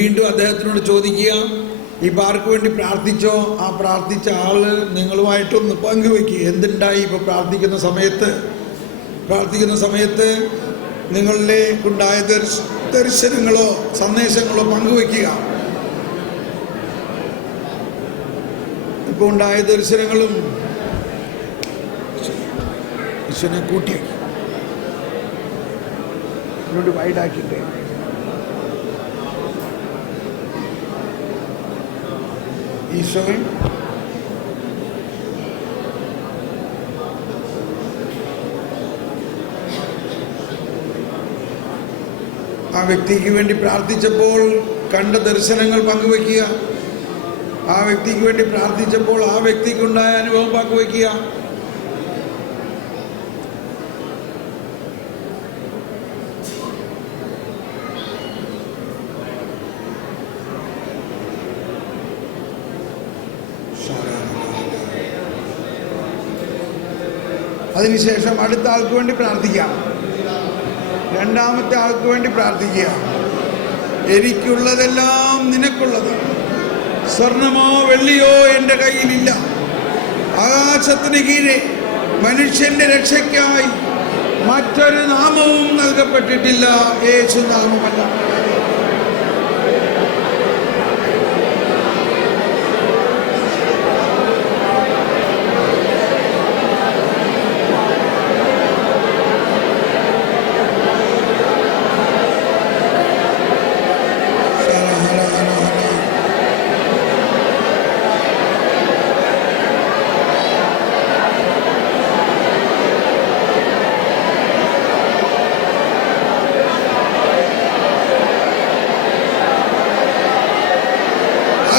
വീണ്ടും അദ്ദേഹത്തിനോട് ചോദിക്കുക, ഇപ്പം ആർക്ക് വേണ്ടി പ്രാർത്ഥിച്ചോ ആ പ്രാർത്ഥിച്ച ആള് നിങ്ങളുമായിട്ടൊന്ന് പങ്കുവെക്കുക. എന്തുണ്ടായി ഇപ്പോൾ പ്രാർത്ഥിക്കുന്ന സമയത്ത് നിങ്ങളിലേക്കുണ്ടായ ദർശനങ്ങളോ സന്ദേശങ്ങളോ പങ്കുവെക്കുക. ഇപ്പോൾ ഉണ്ടായ ദർശനങ്ങളും ഈശ്വരനെ കൂട്ടി ഇതിനോട് വൈഡാക്കിയിട്ട് ഈശ്വരൻ ആ വ്യക്തിക്ക് വേണ്ടി പ്രാർത്ഥിച്ചപ്പോൾ കണ്ട ദർശനങ്ങൾ പങ്കുവെക്കുക. ആ വ്യക്തിക്ക് വേണ്ടി പ്രാർത്ഥിച്ചപ്പോൾ ആ വ്യക്തിക്കുണ്ടായ അനുഭവം പങ്കുവെക്കുക. അതിനുശേഷം അടുത്ത ആൾക്ക് വേണ്ടി പ്രാർത്ഥിക്കാം. രണ്ടാമത്തെ ആൾക്ക് വേണ്ടി പ്രാർത്ഥിക്കുക. എനിക്കുള്ളതെല്ലാം നിനക്കുള്ളത്. സ്വർണമോ വെള്ളിയോ എൻ്റെ കയ്യിലില്ല. ആകാശത്തിന് കീഴെ മനുഷ്യന്റെ രക്ഷയ്ക്കായി മറ്റൊരു നാമവും നൽകപ്പെട്ടിട്ടില്ല, യേശു നാമമല്ല.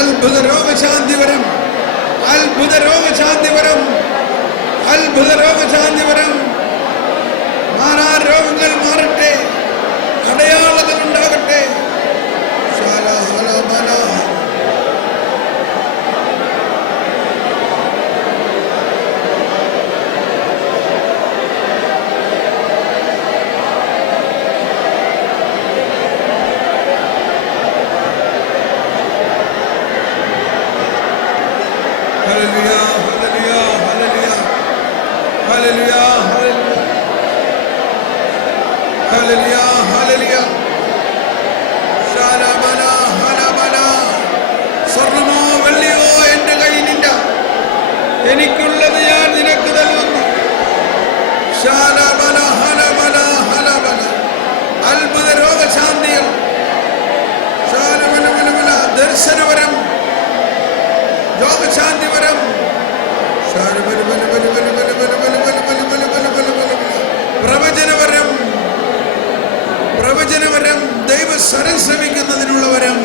അത്ഭുത രോഗശാന്തിവരം, അത്ഭുത രോഗശാന്തിവരം, അത്ഭുത രോഗശാന്തിവരം. മാറാ രോഗങ്ങൾ മാറട്ടെ, അടയാളങ്ങൾ ഉണ്ടാകട്ടെ. സ്വർണമോ വെള്ളിയോ എൻ്റെ കയ്യിലില്ല, എനിക്കുള്ളത് ഞാൻ നിനക്ക് നൽകുന്നു. അത്ഭുത രോഗശാന്തികൾ, ദർശനവരം, രോഗശാന്തിവരം, പ്രവചനവരം, പ്രവചനവരം, ദൈവസ്വരം ശ്രമിക്കുന്നതിനുള്ള വരം.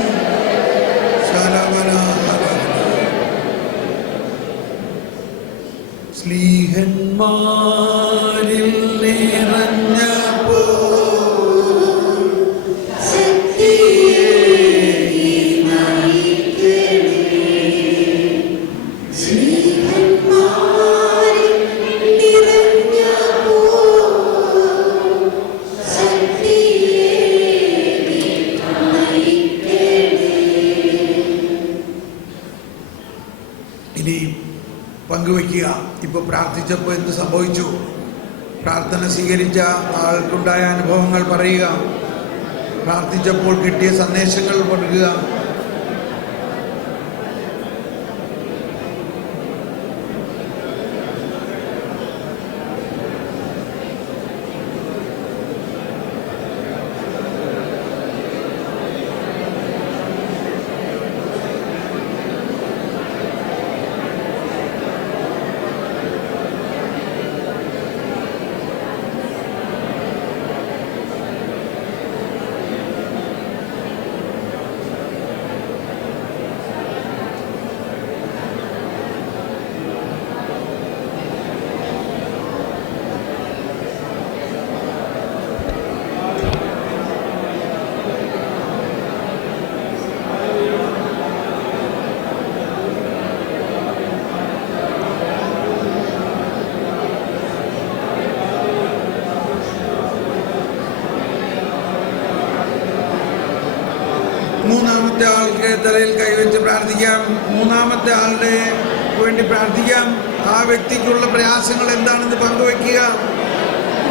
സ്ലീഹന്മാരിൽ നിറഞ്ഞപ്പോ പങ്കുവയ്ക്കുക. ഇപ്പോൾ പ്രാർത്ഥിച്ചപ്പോൾ എന്ത് സംഭവിച്ചു? പ്രാർത്ഥന സ്വീകരിച്ച ആൾക്കുണ്ടായ അനുഭവങ്ങൾ പറയുക. പ്രാർത്ഥിച്ചപ്പോൾ കിട്ടിയ സന്ദേശങ്ങൾ കൊടുക്കുക. തലയിൽ കൈവച്ച് പ്രാർത്ഥിക്കാം. മൂന്നാമത്തെ ആളുടെ വേണ്ടി പ്രാർത്ഥിക്കാം. ആ വ്യക്തിക്കുള്ള പ്രയാസങ്ങൾ എന്താണെന്ന് പങ്കുവയ്ക്കുക.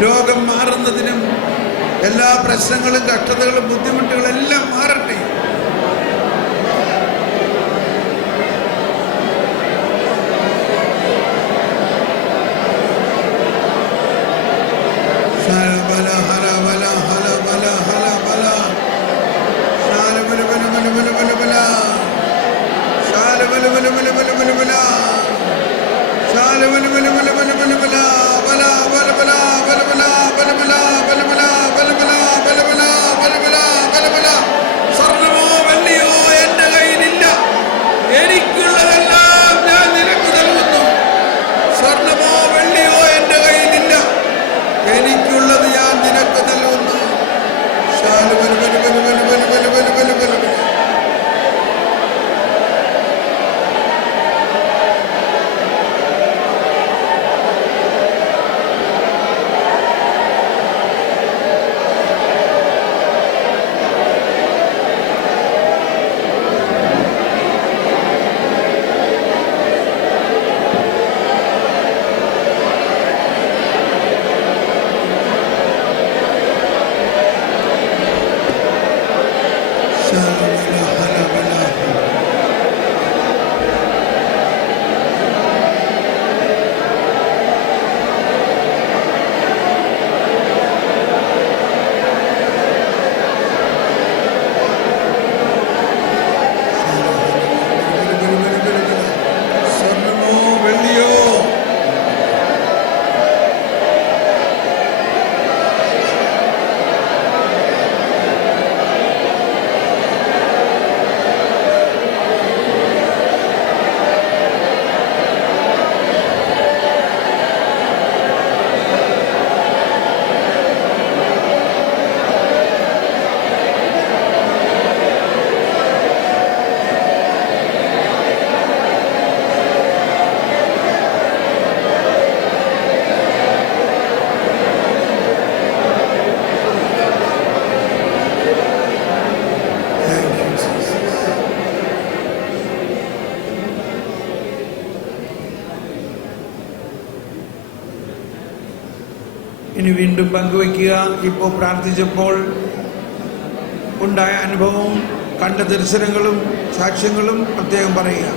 രോഗം മാറുന്നതിനും എല്ലാ പ്രശ്നങ്ങളും കഷ്ടതകളും ബുദ്ധിമുട്ടുകളും എല്ലാം മാറട്ടെ. സ്വർണ്ണമോ വെള്ളിയോ എന്റെ കയ്യിലില്ല, എനിക്കുള്ളതെല്ലാം ഞാൻ നിനക്ക് നൽകുന്നു. സ്വർണ്ണമോ വെള്ളിയോ എന്റെ കയ്യിലില്ല, എനിക്കുള്ളത് ഞാൻ നിനക്ക് നൽകുന്നു. ഇനി വീണ്ടും പങ്കുവയ്ക്കുക. ഇപ്പോൾ പ്രാർത്ഥിച്ചപ്പോൾ ഉണ്ടായ അനുഭവവും കണ്ട ദർശനങ്ങളും സാക്ഷ്യങ്ങളും പ്രത്യേകം പറയുക.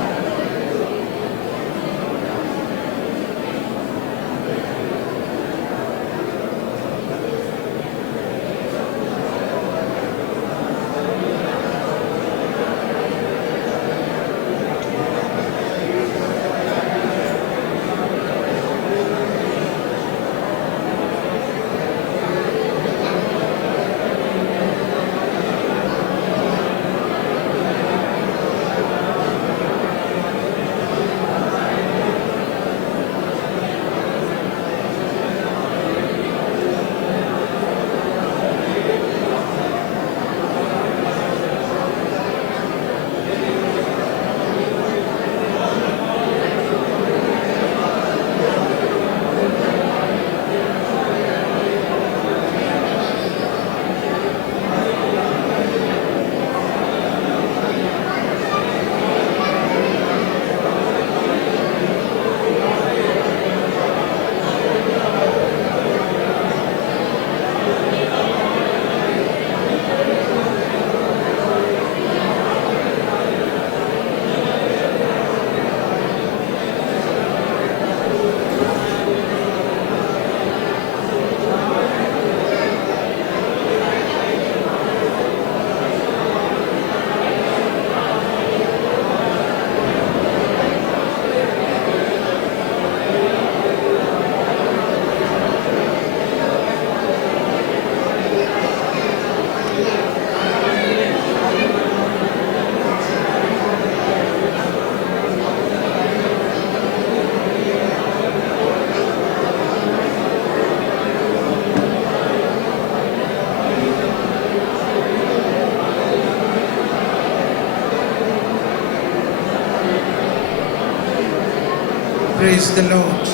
Praise the Lord.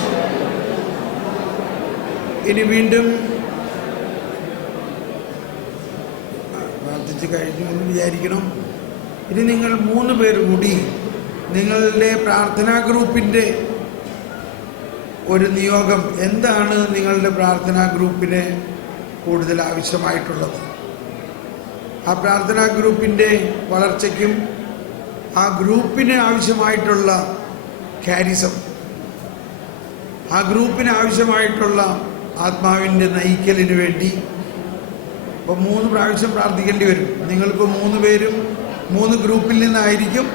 ഇനി വീണ്ടും പ്രാർത്ഥിച്ച് കഴിഞ്ഞു എന്ന് വിചാരിക്കണം. ഇനി നിങ്ങൾ 3 പേര് കൂടി നിങ്ങളുടെ പ്രാർത്ഥനാ ഗ്രൂപ്പിൻ്റെ ഒരു നിയോഗം എന്താണ്? നിങ്ങളുടെ പ്രാർത്ഥനാ ഗ്രൂപ്പിന് കൂടുതൽ ആവശ്യമായിട്ടുള്ളത്, ആ പ്രാർത്ഥനാ ഗ്രൂപ്പിൻ്റെ വളർച്ചയ്ക്കും ആ ഗ്രൂപ്പിന് ആവശ്യമായിട്ടുള്ള കാരിസം, ആ ഗ്രൂപ്പിന് ആവശ്യമായിട്ടുള്ള ആത്മാവിൻ്റെ നയിക്കലിന് വേണ്ടി ഇപ്പോൾ 3 പ്രാവശ്യം പ്രാർത്ഥിക്കേണ്ടി വരും. നിങ്ങളിപ്പോൾ 3 പേരും 3 ഗ്രൂപ്പിൽ നിന്നായിരിക്കും.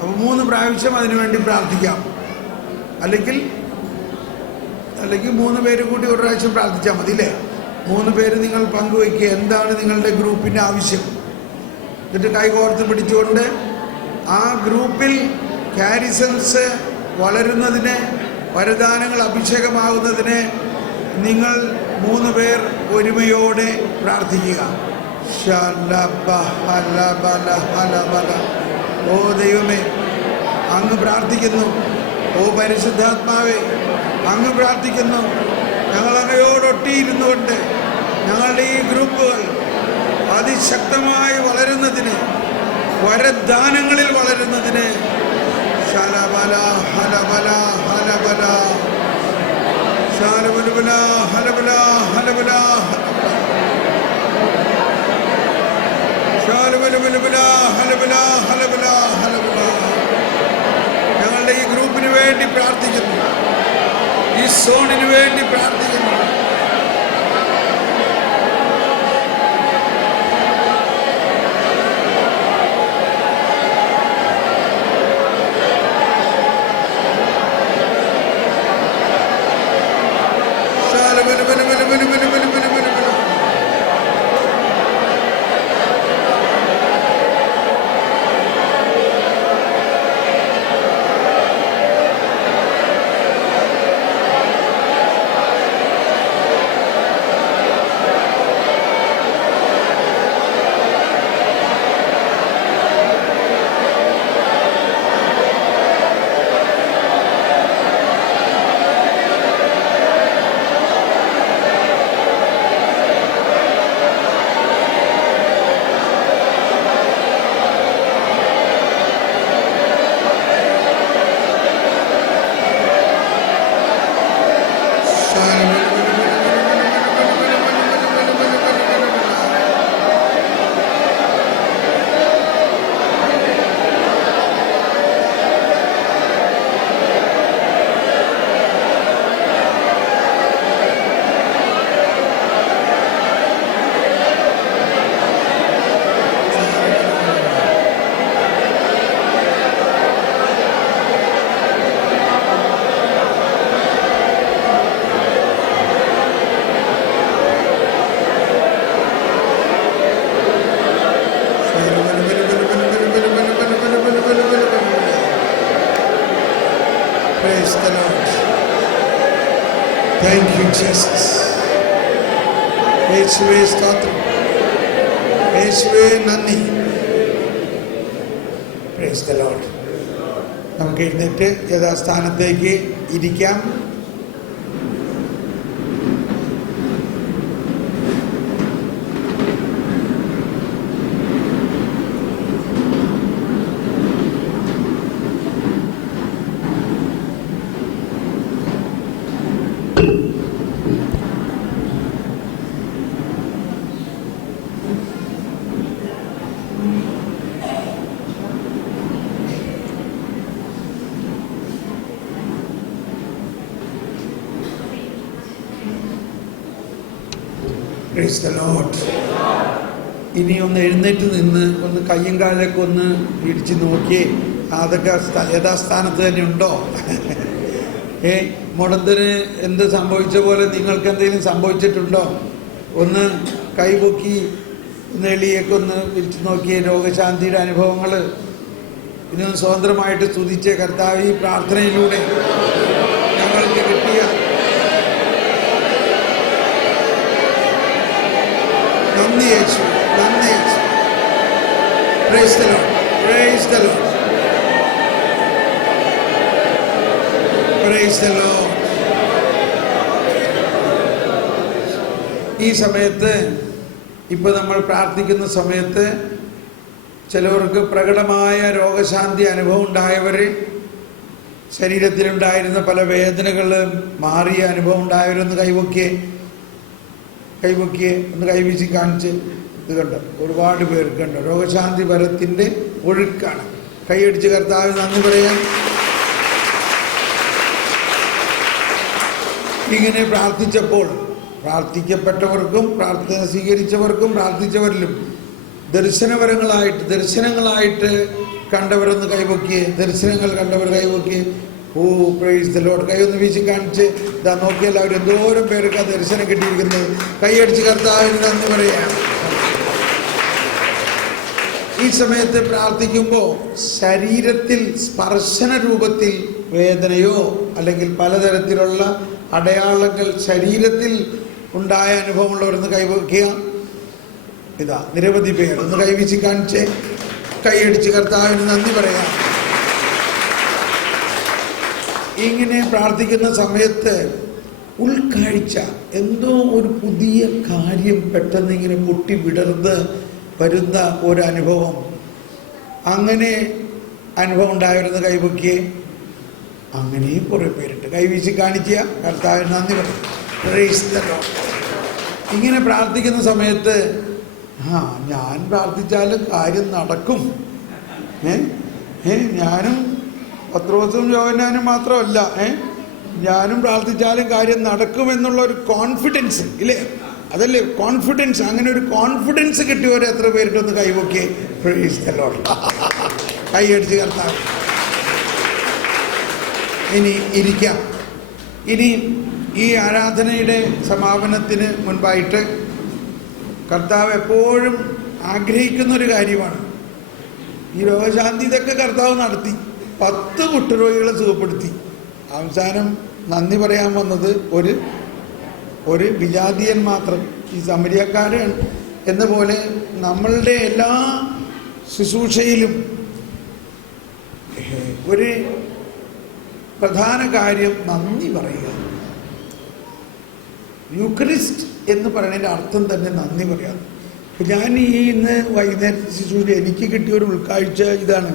അപ്പോൾ 3 പ്രാവശ്യം അതിനുവേണ്ടി പ്രാർത്ഥിക്കാം. അല്ലെങ്കിൽ 3 പേര് കൂടി ഒരു പ്രാവശ്യം പ്രാർത്ഥിച്ചാൽ മതി അല്ലേ? 3 പേര് നിങ്ങൾ പങ്കുവയ്ക്കുക എന്താണ് നിങ്ങളുടെ ഗ്രൂപ്പിൻ്റെ ആവശ്യം. എന്നിട്ട് കൈകോർത്ത് പിടിച്ചുകൊണ്ട് ആ ഗ്രൂപ്പിൽ കാരിസൻസ് വളരുന്നതിന്, വരദാനങ്ങൾ അഭിഷേകമാകുന്നതിന് നിങ്ങൾ 3 പേർ ഒരുമയോടെ പ്രാർത്ഥിക്കുക. ഓ ദൈവമേ, അങ്ങ് പ്രാർത്ഥിക്കുന്നു. ഓ പരിശുദ്ധാത്മാവേ, അങ്ങ് പ്രാർത്ഥിക്കുന്നു. ഞങ്ങൾ അങ്ങയോടൊട്ടിയിരുന്നുകൊണ്ട് ഞങ്ങളുടെ ഈ ഗ്രൂപ്പുകൾ അതിശക്തമായി വളരുന്നതിന്, വരദാനങ്ങളിൽ വളരുന്നതിന് ശലബല ഹലബല ഹലബല ശലബല ഹലബല ഹലബല ശലബല ഹലബല ഹലബല ഹലബല. ഞങ്ങളുടെ ഈ ഗ്രൂപ്പിന് വേണ്ടി പ്രാർത്ഥിക്കുന്നു, ഈ സോണിന് വേണ്ടി പ്രാർത്ഥിക്കുന്നു. Thank you, Jesus. യേശുവേ സ്തോത്രം, യേശുവേ നന്ദി. Praise the Lord. നമുക്ക് എഴുന്നേറ്റ് യഥാസ്ഥാനത്തേക്ക് ഇരിക്കാം. Praise the Lord. ഇനി ഒന്ന് എഴുന്നേറ്റ് നിന്ന് ഒന്ന് കയ്യും കാലൊക്കെ ഒന്ന് ഇടിച്ച് നോക്കിയേ, അതൊക്കെ യഥാസ്ഥാനത്ത് തന്നെ ഉണ്ടോ? മുടന്തിന് എന്ത് സംഭവിച്ച പോലെ നിങ്ങൾക്ക് എന്തെങ്കിലും സംഭവിച്ചിട്ടുണ്ടോ? ഒന്ന് കൈപൊക്കി ഒന്ന് എളിയൊക്കെ ഒന്ന് വിളിച്ചു നോക്കിയേ. രോഗശാന്തിയുടെ അനുഭവങ്ങൾ ഇതൊന്ന് സ്വതന്ത്രമായിട്ട് സ്തുതിച്ച കർത്താവ് ഈ പ്രാർത്ഥനയിലൂടെ ഞങ്ങൾക്ക് കിട്ടിയ നന്ദി യേശു, നന്ദി യേശു. Praise the Lord, praise the Lord, praise the Lord. ഈ സമയത്ത്, ഇപ്പൊ നമ്മൾ പ്രാർത്ഥിക്കുന്ന സമയത്ത് ചിലവർക്ക് പ്രകടമായ രോഗശാന്തി അനുഭവം ഉണ്ടായവർ, ശരീരത്തിലുണ്ടായിരുന്ന പല വേദനകൾ മാറിയ അനുഭവം ഉണ്ടായവരൊന്ന് കൈവക്കിയേ, ഒന്ന് കൈവീശി കാണിച്ച്. ഇത് കണ്ടോ, ഒരുപാട് പേർക്ക് കണ്ടോ, രോഗശാന്തി വരത്തിൻ്റെ ഒഴുക്കാണ്. കൈയടിച്ച് കർത്താവ് നന്ദി പറയാൻ. ഇങ്ങനെ പ്രാർത്ഥിച്ചപ്പോൾ പ്രാർത്ഥിക്കപ്പെട്ടവർക്കും പ്രാർത്ഥന സ്വീകരിച്ചവർക്കും പ്രാർത്ഥിച്ചവരിലും ദർശനങ്ങളായിട്ട് കണ്ടവരൊന്ന് കൈവക്കിയേ. ദർശനങ്ങൾ കണ്ടവർ കൈവക്കിയേ. ഓ പ്രൈസ് ദി ലോർഡ്. കൈ ഒന്ന് വീശി കാണിച്ച്. ഇതാ നോക്കിയല്ല, അവർ എന്തോരം പേർക്ക് ആ ദർശനം കിട്ടിയിരിക്കുന്നത്. കൈയടിച്ച് കർത്താവിന് നന്ദി പറയാം. ഈ സമയത്ത് പ്രാർത്ഥിക്കുമ്പോൾ ശരീരത്തിൽ സ്പർശന രൂപത്തിൽ വേദനയോ അല്ലെങ്കിൽ പലതരത്തിലുള്ള അടയാളങ്ങൾ ശരീരത്തിൽ ഉണ്ടായ അനുഭവമുള്ളവരൊന്ന് കൈവയ്ക്കുക. ഇതാ നിരവധി പേർ. ഒന്ന് കൈവീശി കാണിച്ച് കൈയടിച്ച് കർത്താവിന് നന്ദി പറയാം. ഇങ്ങനെ പ്രാർത്ഥിക്കുന്ന സമയത്ത് ഉൾക്കാഴ്ച, എന്തോ ഒരു പുതിയ കാര്യം പെട്ടെന്ന് ഇങ്ങനെ പൊട്ടി വിടർന്ന് വരുന്ന ഒരു അനുഭവം. അങ്ങനെ അനുഭവം ഉണ്ടായിരുന്ന കൈവയ്ക്കുകയെ. അങ്ങനെയും കുറേ പേരുണ്ട്. കൈവീശി കാണിക്കുക, കർത്താവിന് നന്ദി പറയും. Price the Lord. ഇങ്ങനെ പ്രാർത്ഥിക്കുന്ന സമയത്ത് ഞാൻ പ്രാർത്ഥിച്ചാലും കാര്യം നടക്കും. ഞാനും പത്രോസും യോഹന്നാനും മാത്രമല്ല, ഞാനും പ്രാർത്ഥിച്ചാലും കാര്യം നടക്കുമെന്നുള്ള ഒരു കോൺഫിഡൻസ് ഇല്ലേ? അതല്ലേ കോൺഫിഡൻസ്. അങ്ങനെ ഒരു കോൺഫിഡൻസ് കിട്ടിയവരെ എത്ര പേരിട്ടൊന്ന് കൈവൊക്കെ. Praise the lord. കൈയടിച്ച് കർത്താവ്. ഇനി ഇരിക്കാം. ഇനി ഈ ആരാധനയുടെ സമാപനത്തിന് മുൻപായിട്ട് കർത്താവ് എപ്പോഴും ആഗ്രഹിക്കുന്നൊരു കാര്യമാണ്. ഈ രോഗശാന്തി ഇതൊക്കെ കർത്താവ് നടത്തി. 10 കുഷ്ഠരോഗികളെ സുഖപ്പെടുത്തി. അവസാനം നന്ദി പറയാൻ വന്നത് ഒരു വിജാതിയൻ മാത്രം, ഈ സമരിയക്കാരൻ എന്ന പോലെ നമ്മളുടെ എല്ലാ ശുശ്രൂഷയിലും ഒരു പ്രധാന കാര്യം നന്ദി പറയുക. യൂക്രിസ്റ്റ് എന്ന് പറയുന്നതിൻ്റെ അർത്ഥം തന്നെ നന്ദി പറയാം. ഞാൻ ഇന്ന് വൈകുന്നേരത്തെ ശുശ്രൂഷ എനിക്ക് കിട്ടിയ ഒരു ഉൾക്കാഴ്ച ഇതാണ്.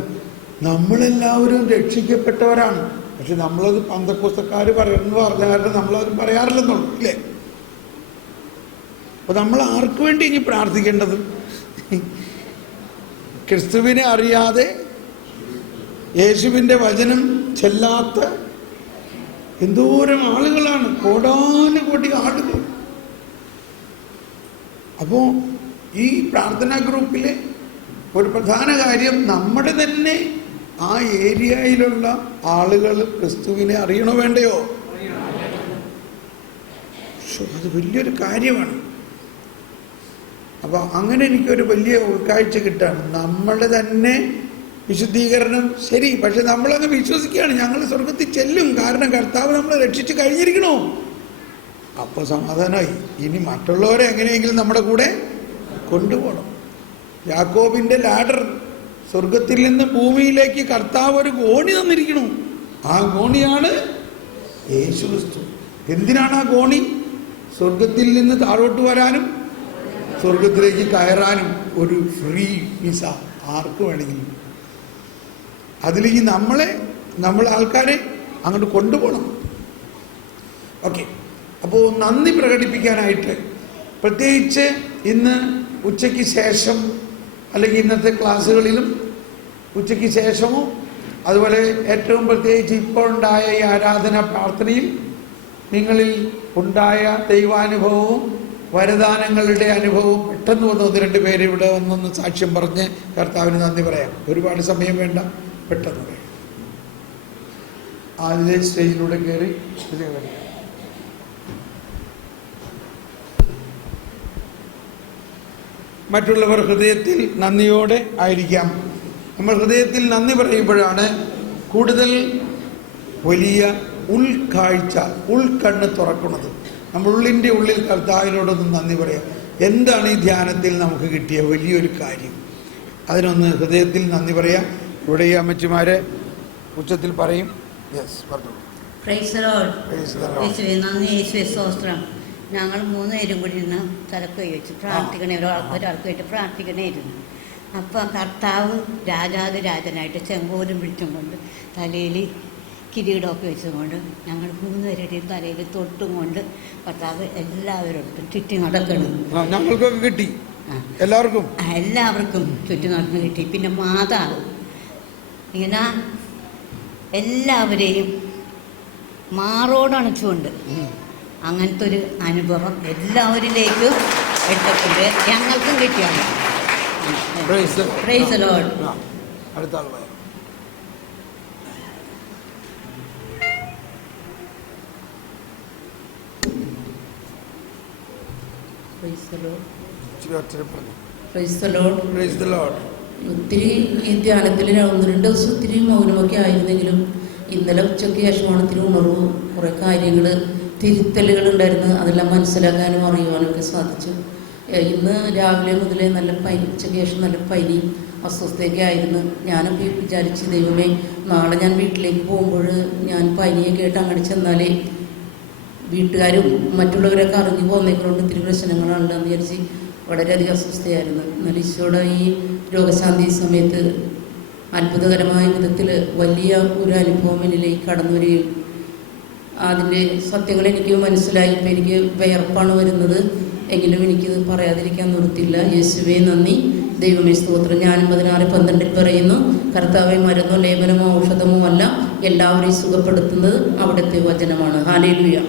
നമ്മളെല്ലാവരും രക്ഷിക്കപ്പെട്ടവരാണ്. പക്ഷെ നമ്മളത് പന്തക്കോസ്തക്കാർ പറയുന്നു പറഞ്ഞ കാരണം നമ്മളത് പറയാറില്ലെന്നുള്ളൂ ഇല്ലേ? അപ്പോൾ നമ്മൾ ആർക്ക് വേണ്ടി ഇനി പ്രാർത്ഥിക്കേണ്ടത്? ക്രിസ്തുവിനെ അറിയാതെ യേശുവിൻ്റെ വചനം ചെല്ലാത്ത എന്തോരം ആളുകളാണ്, കോടാനുകോടി ആളുകൾ. അപ്പോൾ ഈ പ്രാർത്ഥനാ ഗ്രൂപ്പിലെ ഒരു പ്രധാന കാര്യം നമ്മുടെ തന്നെ ആ ഏരിയയിലുള്ള ആളുകൾ ക്രിസ്തുവിനെ അറിയണോ വേണ്ടയോ? അത് വലിയൊരു കാര്യമാണ്. അപ്പോൾ അങ്ങനെ എനിക്കൊരു വലിയ ഉൾക്കാഴ്ച കിട്ടാണ്. നമ്മുടെ തന്നെ വിശുദ്ധീകരണം ശരി, പക്ഷെ നമ്മളങ്ങ് വിശ്വസിക്കുകയാണ് ഞങ്ങൾ സ്വർഗത്തിൽ ചെല്ലും, കാരണം കർത്താവ് നമ്മളെ രക്ഷിച്ച് കഴിഞ്ഞിരിക്കണോ. അപ്പോൾ സമാധാനമായി. ഇനി മറ്റുള്ളവരെ എങ്ങനെയെങ്കിലും നമ്മുടെ കൂടെ കൊണ്ടുപോകണം. യാക്കോബിൻ്റെ ലാഡർ, സ്വർഗത്തിൽ നിന്ന് ഭൂമിയിലേക്ക് കർത്താവ് ഒരു ഗോണി തന്നിരിക്കണു. ആ ഗോണിയാണ് യേശു ക്രിസ്തു. എന്തിനാണ് ആ ഗോണി? സ്വർഗത്തിൽ നിന്ന് താഴോട്ട് വരാനും സ്വർഗത്തിലേക്ക് കയറാനും ഒരു ഫ്രീ വിസ ആർക്ക് വേണമെങ്കിലും. അതിലേക്ക് നമ്മളെ ആൾക്കാരെ അങ്ങോട്ട് കൊണ്ടുപോകണം. ഓക്കെ. അപ്പോൾ നന്ദി പ്രകടിപ്പിക്കാനായിട്ട് പ്രത്യേകിച്ച് ഇന്ന് ഉച്ചയ്ക്ക് ശേഷം അല്ലെങ്കിൽ ഇന്നത്തെ ക്ലാസ്സുകളിലും ഉച്ചയ്ക്ക് ശേഷമോ അതുപോലെ ഏറ്റവും പ്രത്യേകിച്ച് ഇപ്പോൾ ഉണ്ടായ ഈ ആരാധന പ്രാർത്ഥനയിൽ നിങ്ങളിൽ ഉണ്ടായ ദൈവാനുഭവവും വരദാനങ്ങളുടെ അനുഭവവും പെട്ടെന്ന് വന്ന് 1-2 പേര് ഇവിടെ വന്നൊന്ന് സാക്ഷ്യം പറഞ്ഞ് കർത്താവിന് നന്ദി പറയാം. ഒരുപാട് സമയം വേണ്ട, പെട്ടെന്ന് പറയാം. ആദ്യ സ്റ്റേജിലൂടെ കയറി മറ്റുള്ളവർ ഹൃദയത്തിൽ നന്ദിയോടെ ആയിരിക്കാം. നമ്മൾ ഹൃദയത്തിൽ നന്ദി പറയുമ്പോഴാണ് കൂടുതൽ വലിയ ഉൾക്കാഴ്ച, ഉൾക്കണ്ണ് തുറക്കുന്നത്. നമ്മൾ ഉള്ളിൻ്റെ ഉള്ളിൽ കർത്താവിനോടൊന്ന് നന്ദി പറയാം. എന്താണ് ഈ ധ്യാനത്തിൽ നമുക്ക് കിട്ടിയ വലിയൊരു കാര്യം? അതിനൊന്ന് ഹൃദയത്തിൽ നന്ദി പറയാം. ഇവിടെ ഈ അമ്മച്ചിമാരെ ഉച്ചത്തിൽ പറയും. യെസ്, പറഞ്ഞു. Price the Lord. യേശുവേ നന്ദി, യേശുവേ സ്തോത്രം. ഞങ്ങൾ 3 പേരും കൂടി ഇരുന്ന് തലക്ക് വെച്ച് പ്രാർത്ഥിക്കണേ, ഒരാൾക്ക് വേണ്ടി പ്രാർത്ഥിക്കണേ ഇരുന്നു. അപ്പോൾ കർത്താവ് രാജാതിരാജനായിട്ട് ചെങ്കോലും പിടിച്ചും കൊണ്ട് തലയിൽ കിരീടമൊക്കെ വെച്ചുകൊണ്ട് ഞങ്ങൾ 3 പേരുടെയും തലയിൽ തൊട്ടും കൊണ്ട് കർത്താവ് എല്ലാവരോടും ചുറ്റി നടക്കണം. ഞങ്ങൾക്കൊക്കെ കിട്ടി, എല്ലാവർക്കും ചുറ്റി നടന്ന് കിട്ടി. പിന്നെ മാതാവ് ഇങ്ങനെ എല്ലാവരെയും മാറോടണച്ചുകൊണ്ട് അങ്ങനത്തെ ഒരു അനുഭവം എല്ലാവരിലേക്കും എടുത്തിട്ടുണ്ട്. ഞങ്ങൾക്കും കിട്ടിയാണ്. Price the Lord. അടുത്ത ആൾ ഒത്തിരി ഈ ധ്യാനത്തിൽ 1-2 ദിവസം ഒത്തിരി മൗനമൊക്കെ ആയിരുന്നെങ്കിലും ഇന്നലെ ഉച്ചയ്ക്ക് ശേഷമാണ് ഒത്തിരി ഉണർവ്, കുറേ കാര്യങ്ങൾ തിരുത്തലുകൾ ഉണ്ടായിരുന്നു. അതെല്ലാം മനസ്സിലാക്കാനും അറിയുവാനൊക്കെ സാധിച്ചു. ഇന്ന് രാവിലെ മുതലേ നല്ല പനി, ഉച്ചയ്ക്ക് ശേഷം നല്ല പനി, അസ്വസ്ഥയൊക്കെ ആയിരുന്നു. ഞാനപ്പോൾ വിചാരിച്ച് ദൈവമേ, നാളെ ഞാൻ വീട്ടിലേക്ക് പോകുമ്പോൾ ഞാൻ പനിയൊക്കെ ആയിട്ട് അങ്ങനെ ചെന്നാലേ വീട്ടുകാരും മറ്റുള്ളവരൊക്കെ അറിഞ്ഞു പോകുന്നേക്കൊണ്ട് ഒത്തിരി പ്രശ്നങ്ങളുണ്ടെന്ന് വിചാരിച്ച് വളരെയധികം അസ്വസ്ഥയായിരുന്നു. എന്നാൽ ഈശോയുടെ ഈ രോഗശാന്തി സമയത്ത് അത്ഭുതകരമായ വിധത്തിൽ വലിയ ഒരു അനുഭവം എന്നിലേക്ക് കടന്നു വരികയും അതിൻ്റെ സത്യങ്ങൾ എനിക്ക് മനസ്സിലായി. ഇപ്പം എനിക്ക് വിയർപ്പാണ് വരുന്നത്, എങ്കിലും എനിക്കിത് പറയാതിരിക്കാൻ നിർത്തില്ല. യേശുവേ നന്ദി, ദൈവമേ സ്തോത്രം. ഞാനും 16:12 പറയുന്നു, കർത്താവെ മരുന്നോ ലേപനമോ ഔഷധമോ അല്ല, എല്ലാവരെയും സുഖപ്പെടുത്തുന്നത് അവിടുത്തെ വചനമാണ്. ഹല്ലേലൂയ.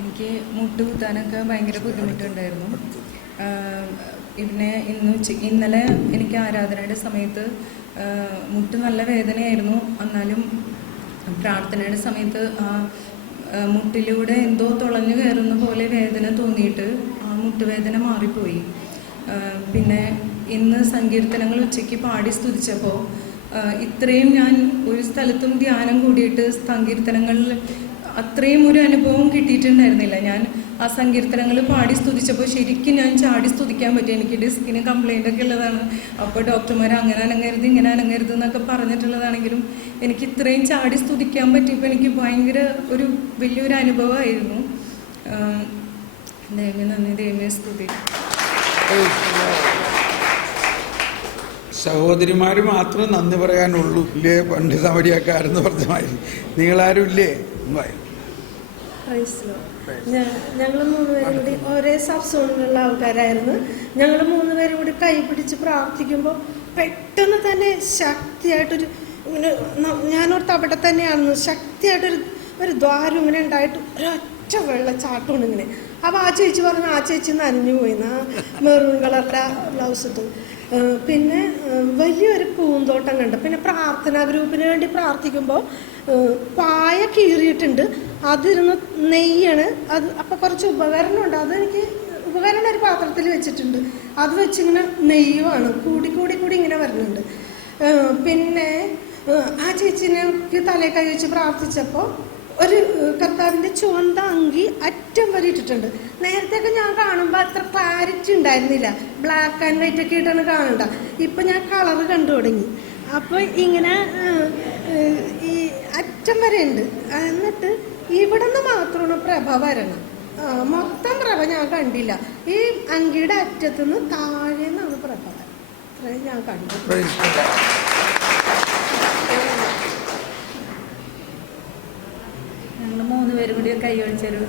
എനിക്ക് മുട്ടുകുത്താനൊക്കെ ഭയങ്കര ബുദ്ധിമുട്ടുണ്ടായിരുന്നു. പിന്നെ ഇന്നലെ എനിക്ക് ആരാധനയുടെ സമയത്ത് മുട്ട് നല്ല വേദനയായിരുന്നു. എന്നാലും പ്രാർത്ഥനയുടെ സമയത്ത് മുട്ടിലൂടെ എന്തോ തുളഞ്ഞു കയറുന്ന പോലെ വേദന തോന്നിയിട്ട് ആ മുട്ടുവേദന മാറിപ്പോയി. പിന്നെ ഇന്ന് സങ്കീർത്തനങ്ങൾ ഉച്ചയ്ക്ക് പാടി സ്തുതിച്ചപ്പോൾ ഇത്രയും ഞാൻ ഒരു സ്ഥലത്തും ധ്യാനം കൂടിയിട്ട് സങ്കീർത്തനങ്ങളിൽ അത്രയും ഒരു അനുഭവം കിട്ടിയിട്ടുണ്ടായിരുന്നില്ല. ഞാൻ ആ സങ്കീർത്തനങ്ങൾ പാടി സ്തുതിച്ചപ്പോൾ ശരിക്കും ഞാൻ ചാടി സ്തുതിക്കാൻ പറ്റി. എനിക്ക് ഡിസ്കിന് കംപ്ലൈൻ്റ് ഒക്കെ ഉള്ളതാണ്. അപ്പോൾ ഡോക്ടർമാർ അങ്ങനെ അനങ്ങരുത് ഇങ്ങനെ അനങ്ങരുത് എന്നൊക്കെ പറഞ്ഞിട്ടുള്ളതാണെങ്കിലും എനിക്ക് ഇത്രയും ചാടി സ്തുതിക്കാൻ പറ്റിയപ്പോൾ എനിക്ക് ഭയങ്കര ഒരു വലിയൊരു അനുഭവമായിരുന്നു. ദൈവമേ നന്ദി, ദൈവമേ സ്തുതി. സഹോദരിമാർ മാത്രം നന്ദി പറയാനുള്ളൂ ഇല്ലേ? പണ്ഡിത മരിയാക്കാരെന്ന് പറഞ്ഞ മാതിരി നിങ്ങളാരും ഇല്ലേ? ഞങ്ങൾ 3 പേരും കൂടി ഒരേ സബ്സോണിലുള്ള ആൾക്കാരായിരുന്നു. ഞങ്ങൾ 3 പേരും കൂടി കൈ പിടിച്ച് പ്രാർത്ഥിക്കുമ്പോൾ പെട്ടെന്ന് തന്നെ ശക്തിയായിട്ടൊരു ഇങ്ങനെ, ഞാനോർത്ത് അവിടെ തന്നെയാണെന്ന്, ശക്തിയായിട്ടൊരു ദ്വാരം ഇങ്ങനെ ഉണ്ടായിട്ട് ഒരൊറ്റ വെള്ളച്ചാട്ടമാണ് ഇങ്ങനെ. അപ്പോൾ ആ ചേച്ചി പറഞ്ഞു, ആ ചേച്ചി നനഞ്ഞു പോയിന്ന്, ആ മെറൂൺ കളറിൻ്റെ ബ്ലൗസ് ഇട്ടു. പിന്നെ വലിയൊരു പൂന്തോട്ടം കണ്ടു. പിന്നെ പ്രാർത്ഥനാ ഗ്രൂപ്പിന് വേണ്ടി പ്രാർത്ഥിക്കുമ്പോൾ പായ കീറിയിട്ടുണ്ട്, അതിരുന്ന് നെയ്യാണ് അത്. അപ്പോൾ കുറച്ച് ഉപകരണമുണ്ട്, അതെനിക്ക് ഉപകരണം ഒരു പാത്രത്തിൽ വെച്ചിട്ടുണ്ട്, അത് വെച്ചിങ്ങനെ നെയ്യുമാണ്, കൂടി കൂടി കൂടി ഇങ്ങനെ വരുന്നുണ്ട്. പിന്നെ ആ ചേച്ചിനെ തലേ കൈ വെച്ച് പ്രാർത്ഥിച്ചപ്പോൾ ഒരു കർത്താവിൻ്റെ ചുവന്ന അങ്കി അറ്റം വരെ ഇട്ടിട്ടുണ്ട്. നേരത്തെയൊക്കെ ഞാൻ കാണുമ്പോൾ അത്ര ക്ലാരിറ്റി ഉണ്ടായിരുന്നില്ല, ബ്ലാക്ക് ആൻഡ് വൈറ്റ് ഒക്കെ ഇട്ടാണ് കാണണ്ട. ഇപ്പം ഞാൻ കളറ് കണ്ടു തുടങ്ങി. അപ്പോൾ ഇങ്ങനെ ഈ അറ്റം വരെ ഉണ്ട്. എന്നിട്ട് ഇവിടെ നിന്ന് മാത്രമാണ് പ്രഭ വരണം, മൊത്തം പ്രഭ ഞാൻ കണ്ടില്ല. ഈ അങ്കിയുടെ അറ്റത്തുനിന്ന് താഴെ നിന്നാണ് പ്രഭ, അത്രയും ഞാൻ കണ്ടു. ഞങ്ങൾ 3 പേരും കൂടി കൈ ഒഴിച്ചൊരു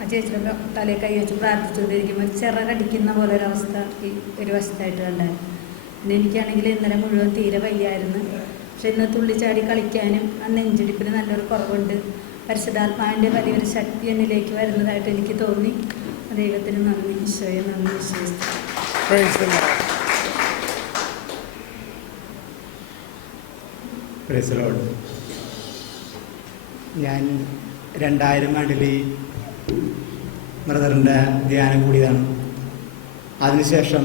ആ ചേച്ചിയുടെ തലയിൽ കൈ വെച്ച് പ്രാർത്ഥിച്ചുകൊണ്ടിരിക്കുമ്പോൾ ചിറകടിക്കുന്ന പോലെ ഒരവസ്ഥ ഈ ഒരു വശത്തായിട്ട് കണ്ടായിരുന്നു. പിന്നെ എനിക്കാണെങ്കിൽ ഇന്നലെ മുഴുവൻ തീരെ വയ്യായിരുന്നു. പക്ഷെ ഇന്ന് തുള്ളിച്ചാടി കളിക്കാനും ആ നെഞ്ചിടിപ്പിന് നല്ലൊരു കുറവുണ്ട്. പരിശുദ്ധാത്മാവിൻ്റെ വലിയൊരു ശക്തി എന്നിലേക്ക് വരുന്നതായിട്ട് എനിക്ക് തോന്നി. ദൈവത്തിന് നന്ദി, ഈശോയെ നന്ദി വിശ്വസിച്ചു. ഞാൻ 2000 ആണ്ടിൽ ബ്രദറിൻ്റെ ധ്യാനം കൂടിയതാണ്. അതിനുശേഷം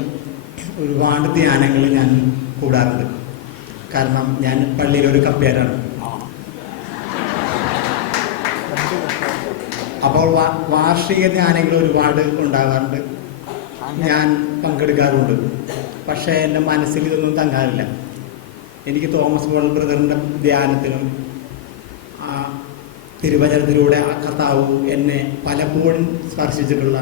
ഒരുപാട് ധ്യാനങ്ങൾ ഞാൻ കൂടാറുണ്ട്. കാരണം ഞാൻ പള്ളിയിലൊരു കപ്പ്യാരാണ്. അപ്പോൾ വാർഷിക ധ്യാനങ്ങൾ ഒരുപാട് ഉണ്ടാകാറുണ്ട്, ഞാൻ പങ്കെടുക്കാറുണ്ട്. പക്ഷേ എൻ്റെ മനസ്സിൽ ഇതൊന്നും തങ്ങാറില്ല. എനിക്ക് തോമസ് പോൾ ബ്രദറിൻ്റെ ധ്യാനത്തിനും തിരുവചനത്തിലൂടെ ആ കർത്താവ് എന്നെ പലപ്പോഴും സ്പർശിച്ചിട്ടുള്ള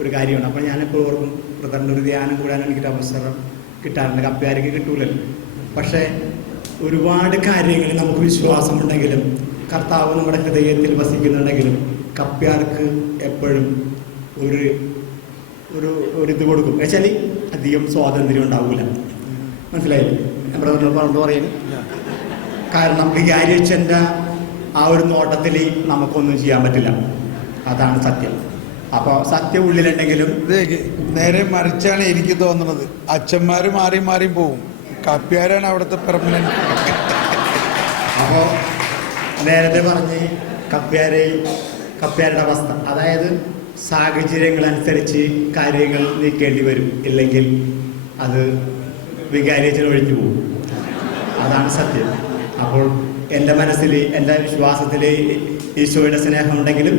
ഒരു കാര്യമാണ്. അപ്പോൾ ഞാനിപ്പോൾ ഓർക്കും ബ്രദറിൻ്റെ ഒരു ധ്യാനം കൂടാൻ എനിക്കൊരു അവസരം കിട്ടാറുണ്ട്. കപ്പ്യാർക്ക് കിട്ടൂലല്ലോ. പക്ഷേ ഒരുപാട് കാര്യങ്ങൾ നമുക്ക് വിശ്വാസമുണ്ടെങ്കിലും കർത്താവ് നമ്മുടെ ഹൃദയത്തിൽ വസിക്കുന്നുണ്ടെങ്കിലും കപ്പ്യാർക്ക് എപ്പോഴും ഒരു ഇത് കൊടുക്കും. വെച്ചാൽ അധികം സ്വാതന്ത്ര്യം ഉണ്ടാവില്ല. മനസ്സിലായില്ലേ ബ്രദറിനോട് പറഞ്ഞു പറയുന്നത്? കാരണം വികാരി അച്ഛൻ്റെ ആ ഒരു നോട്ടത്തിൽ നമുക്കൊന്നും ചെയ്യാൻ പറ്റില്ല. അതാണ് സത്യം. അപ്പോൾ സത്യം ഉള്ളിലുണ്ടെങ്കിലും നേരെ മറിച്ചാണ് എനിക്ക് തോന്നുന്നത്. അച്ഛന്മാർ മാറി മാറി പോവും, കപ്പ്യാരാണ് അവിടുത്തെ പെർമനന്റ്. അപ്പോൾ നേരത്തെ പറഞ്ഞ് കപ്പ്യാരുടെ അവസ്ഥ, അതായത് സാഹചര്യങ്ങളനുസരിച്ച് കാര്യങ്ങൾ നീക്കേണ്ടി വരും, ഇല്ലെങ്കിൽ അത് വികാരിയച്ഛൻ ഒഴിഞ്ഞു പോകും. അതാണ് സത്യം. അപ്പോൾ എൻ്റെ മനസ്സിൽ, എൻ്റെ വിശ്വാസത്തിൽ ഈശോയുടെ സ്നേഹം ഉണ്ടെങ്കിലും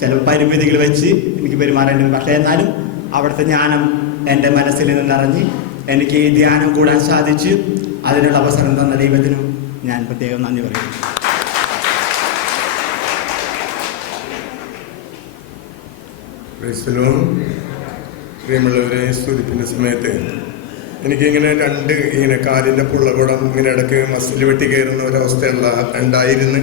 ചില പരിമിതികൾ വെച്ച് എനിക്ക് പെരുമാറേണ്ടി വരും. പക്ഷേ എന്നാലും അവിടുത്തെ ജ്ഞാനം എൻ്റെ മനസ്സിൽ നിന്നറിഞ്ഞ് എനിക്ക് ഈ ധ്യാനം കൂടാൻ സാധിച്ചു. അതിനുള്ള അവസരം തന്ന ദൈവത്തിനും ഞാൻ പ്രത്യേകം നന്ദി പറയുന്നു. പ്രിയമുള്ളവരെ, സ്തുതിപ്പിൻ്റെ സമയത്ത് എനിക്കിങ്ങനെ ഇങ്ങനെ കാലിൻ്റെ പുള്ളകുടം ഇങ്ങനെ ഇടയ്ക്ക് മസിൽ വെട്ടി കയറുന്ന ഒരവസ്ഥയുള്ള ഉണ്ടായിരുന്നു.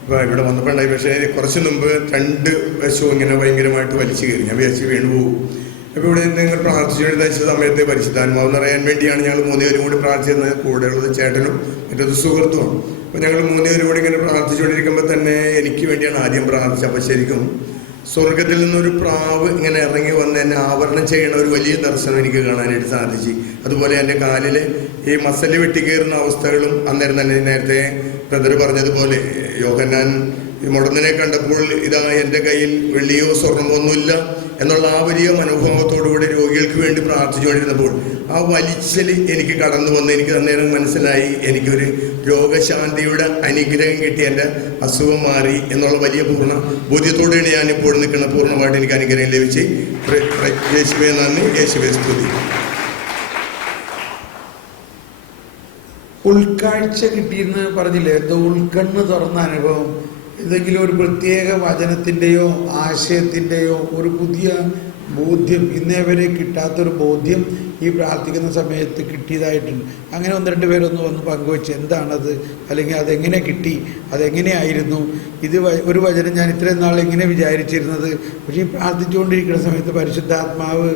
ഇപ്പോൾ ഇവിടെ വന്നപ്പോൾ ഉണ്ടായി. പക്ഷേ കുറച്ച് മുമ്പ് 2 വശവും ഇങ്ങനെ ഭയങ്കരമായിട്ട് വലിച്ചു കയറി. ഞാൻ വിചാരിച്ച് വീണ് പോകും. അപ്പോൾ ഇവിടെ നിങ്ങൾ പ്രാർത്ഥിച്ചു എഴുതച്ച സമയത്ത് പരിശുദ്ധാത്മാവ് നിറയാൻ വേണ്ടിയാണ് ഞങ്ങൾ 3 പേരും കൂടി പ്രാർത്ഥിച്ചിരുന്നത്. കൂടെയുള്ളത് ചേട്ടനും മറ്റൊരു സുഹൃത്തുമാണ്. അപ്പോൾ ഞങ്ങൾ 3 പേരും കൂടി ഇങ്ങനെ പ്രാർത്ഥിച്ചുകൊണ്ടിരിക്കുമ്പോൾ തന്നെ എനിക്ക് വേണ്ടിയാണ് ആദ്യം പ്രാർത്ഥിച്ചത്. അപ്പോൾ ശരിക്കും സ്വർഗത്തിൽ നിന്നൊരു പ്രാവ് ഇങ്ങനെ ഇറങ്ങി വന്ന് എന്നെ ആവരണം ചെയ്യുന്ന ഒരു വലിയ ദർശനം എനിക്ക് കാണാനായിട്ട് സാധിച്ചു. അതുപോലെ എൻ്റെ കാലിൽ ഈ മസല് വെട്ടിക്കയറുന്ന അവസ്ഥകളും അന്നേരം തന്നെ നേരത്തെ ബ്രദർ പറഞ്ഞതുപോലെ യോഹന്നാൻ ഈ മുടന്തിനെ കണ്ടപ്പോൾ ഇതാ എൻ്റെ കയ്യിൽ വെള്ളിയോ സ്വർണമോ ഒന്നുമില്ല എന്നുള്ള ആ വലിയ മനോഭാവത്തോടുകൂടി രോഗികൾക്ക് വേണ്ടി പ്രാർത്ഥിച്ചുകൊണ്ടിരുന്നപ്പോൾ ആ വലിച്ചൽ എനിക്ക് കടന്നു വന്ന് എനിക്ക് അന്നേരം മനസ്സിലായി എനിക്കൊരു രോഗശാന്തിയുടെ അനുഗ്രഹം കിട്ടി, എൻ്റെ അസുഖം മാറി എന്നുള്ള വലിയ പൂർണ്ണ ബോധ്യത്തോടെയാണ് ഞാനിപ്പോൾ നിൽക്കുന്നത്. പൂർണ്ണമായിട്ട് എനിക്ക് അനുഗ്രഹം ലഭിച്ച് യേശുവേ നന്ദി, യേശുവേ സ്തുതി. ഉൾക്കാഴ്ച കിട്ടിയെന്ന് പറഞ്ഞില്ലേ, എന്തോ ഉൾക്കണ്ണ് തുറന്ന അനുഭവം, എന്തെങ്കിലും ഒരു പ്രത്യേക വചനത്തിൻ്റെയോ ആശയത്തിൻ്റെയോ ഒരു പുതിയ ബോധ്യം, ഇന്നേ വരെ കിട്ടാത്തൊരു ബോധ്യം ഈ പ്രാർത്ഥിക്കുന്ന സമയത്ത് കിട്ടിയതായിട്ടുണ്ട്. അങ്ങനെ 1-2 പേരൊന്ന് വന്ന് പങ്കുവെച്ച് എന്താണത്, അല്ലെങ്കിൽ അതെങ്ങനെ കിട്ടി, അതെങ്ങനെയായിരുന്നു, ഇത് ഒരു വചനം ഞാൻ ഇത്രയും നാൾ ഇങ്ങനെ വിചാരിച്ചിരുന്നത്, പക്ഷേ ഈ പ്രാർത്ഥിച്ചുകൊണ്ടിരിക്കുന്ന സമയത്ത് പരിശുദ്ധാത്മാവ്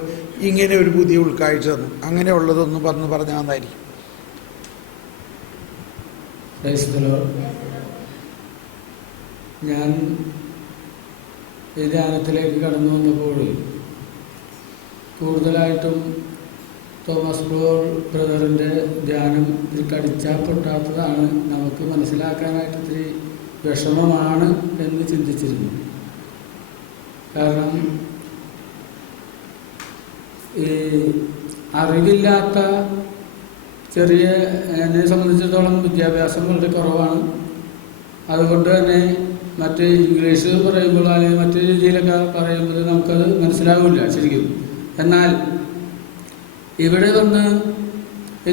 ഇങ്ങനെ ഒരു പുതിയ ഉൾക്കാഴ്ച തന്നു. അങ്ങനെയുള്ളതൊന്ന് പറഞ്ഞാൽ നന്നായിരിക്കും. ഞാൻ ഈ ധ്യാനത്തിലേക്ക് കടന്നു വന്നപ്പോൾ കൂടുതലായിട്ടും തോമസ് പോൾ ബ്രദറിൻ്റെ ധ്യാനം ഇതിൽ കടിച്ചാപ്പൊട്ടാത്തതാണ്, നമുക്ക് മനസ്സിലാക്കാനായിട്ട് ഇത്തിരി വിഷമമാണ് എന്ന് ചിന്തിച്ചിരുന്നു. കാരണം ഈ അറിവില്ലാത്ത ചെറിയ, എന്നെ സംബന്ധിച്ചിടത്തോളം വിദ്യാഭ്യാസം വളരെ കുറവാണ്. അതുകൊണ്ട് തന്നെ മറ്റ് ഇംഗ്ലീഷ് പറയുമ്പോൾ അല്ലെങ്കിൽ മറ്റു രീതിയിലൊക്കെ പറയുമ്പോൾ നമുക്കത് മനസ്സിലാവില്ല ശരിക്കും. എന്നാൽ ഇവിടെ വന്ന്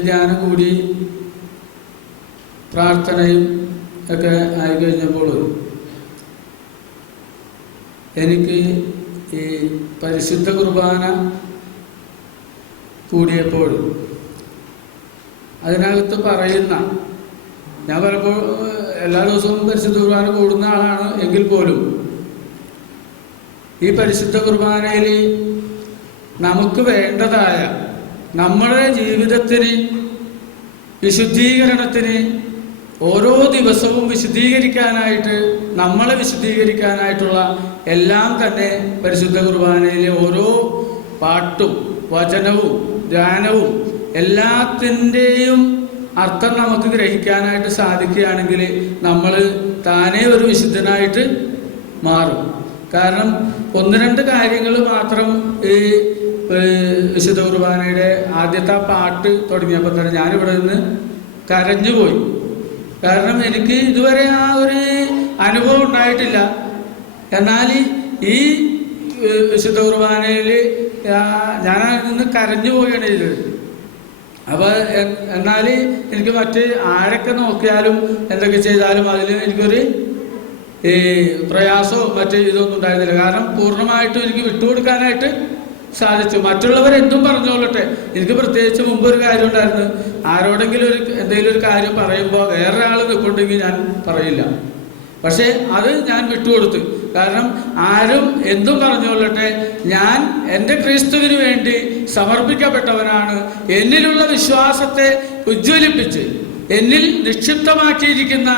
ധ്യാനം കൂടി പ്രാർത്ഥനയും ഒക്കെ ആയിക്കഴിഞ്ഞപ്പോൾ എനിക്ക് ഈ പരിശുദ്ധ കുർബാന കൂടിയപ്പോൾ അതിനകത്ത് പറയുന്ന, ഞാൻ പലപ്പോൾ എല്ലാ ദിവസവും പരിശുദ്ധ കുർബാന കൂടുന്ന ആളാണ് എങ്കിൽ പോലും ഈ പരിശുദ്ധ കുർബാനയിൽ നമുക്ക് വേണ്ടതായ നമ്മുടെ ജീവിതത്തിന് വിശുദ്ധീകരണത്തിന് ഓരോ ദിവസവും വിശുദ്ധീകരിക്കാനായിട്ട്, നമ്മളെ വിശുദ്ധീകരിക്കാനായിട്ടുള്ള എല്ലാം തന്നെ പരിശുദ്ധ കുർബാനയിലെ ഓരോ പാട്ടും വചനവും ധ്യാനവും എല്ലാത്തിൻ്റെയും അർത്ഥം നമുക്ക് ഗ്രഹിക്കാനായിട്ട് സാധിക്കുകയാണെങ്കിൽ നമ്മൾ താനേ ഒരു വിശുദ്ധനായിട്ട് മാറും. കാരണം 1-2 കാര്യങ്ങൾ മാത്രം ഈ വിശുദ്ധ കുർബാനയുടെ ആദ്യത്തെ പാട്ട് തുടങ്ങിയപ്പോൾ തന്നെ ഞാനിവിടെ നിന്ന് കരഞ്ഞുപോയി. കാരണം എനിക്ക് ഇതുവരെ ആ ഒരു അനുഭവം ഉണ്ടായിട്ടില്ല. എന്നാൽ ഈ വിശുദ്ധ കുർബാനയിൽ ഞാൻ നിന്ന് കരഞ്ഞു പോവുകയാണ് ചെയ്തത്. അപ്പോൾ എന്നാൽ എനിക്ക് മറ്റ് ആരൊക്കെ നോക്കിയാലും എന്തൊക്കെ ചെയ്താലും അതിൽ എനിക്കൊരു ഈ പ്രയാസവും മറ്റു ഇതൊന്നും ഉണ്ടായിരുന്നില്ല. കാരണം പൂർണ്ണമായിട്ടും എനിക്ക് വിട്ടുകൊടുക്കാനായിട്ട് സാധിച്ചു. മറ്റുള്ളവരെന്തും പറഞ്ഞോളട്ടെ. എനിക്ക് പ്രത്യേകിച്ച് മുമ്പ് ഒരു കാര്യം ഉണ്ടായിരുന്നു, ആരോടെങ്കിലും എന്തെങ്കിലും ഒരു കാര്യം പറയുമ്പോൾ വേറൊരാൾ നിൽക്കുന്നുണ്ടെങ്കിൽ ഞാൻ പറയില്ല. പക്ഷേ അത് ഞാൻ വിട്ടുകൊടുത്തു. കാരണം ആരും എന്തും പറഞ്ഞുകൊള്ളട്ടെ, ഞാൻ എൻ്റെ ക്രിസ്തുവിന് വേണ്ടി സമർപ്പിക്കപ്പെട്ടവനാണ്. എന്നിലുള്ള വിശ്വാസത്തെ ഉജ്ജ്വലിപ്പിച്ച് എന്നിൽ നിക്ഷിപ്തമാക്കിയിരിക്കുന്ന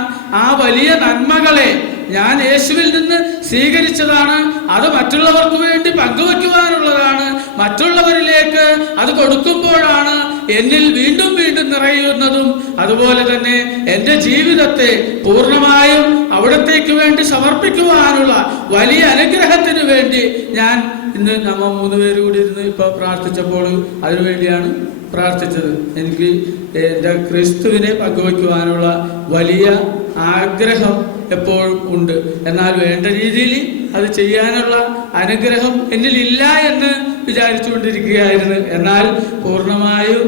ആ വലിയ നന്മകളെ ഞാൻ യേശുവിൽ നിന്ന് സ്വീകരിച്ചതാണ്. അത് മറ്റുള്ളവർക്ക് വേണ്ടി പങ്കുവയ്ക്കുവാനുള്ളതാണ്. മറ്റുള്ളവരിലേക്ക് അത് കൊടുക്കുമ്പോഴാണ് എന്നിൽ വീണ്ടും വീണ്ടും നിറയുന്നതും. അതുപോലെ തന്നെ എൻ്റെ ജീവിതത്തെ പൂർണ്ണമായും അവിടത്തേക്ക് വേണ്ടി സമർപ്പിക്കുവാനുള്ള വലിയ അനുഗ്രഹത്തിന് വേണ്ടി ഞാൻ ഇന്ന് നമ്മ 3 പേര് കൂടി ഇരുന്ന് ഇപ്പോൾ പ്രാർത്ഥിച്ചപ്പോൾ അതിനുവേണ്ടിയാണ് പ്രാർത്ഥിച്ചത്. എനിക്ക് എൻ്റെ ക്രിസ്തുവിനെ പങ്കുവയ്ക്കുവാനുള്ള വലിയ ആഗ്രഹം എപ്പോഴും ഉണ്ട്. എന്നാൽ വേണ്ട രീതിയിൽ അത് ചെയ്യാനുള്ള അനുഗ്രഹം എന്നിലില്ല എന്ന് വിചാരിച്ചുകൊണ്ടിരിക്കുകയായിരുന്നു. എന്നാൽ പൂർണ്ണമായും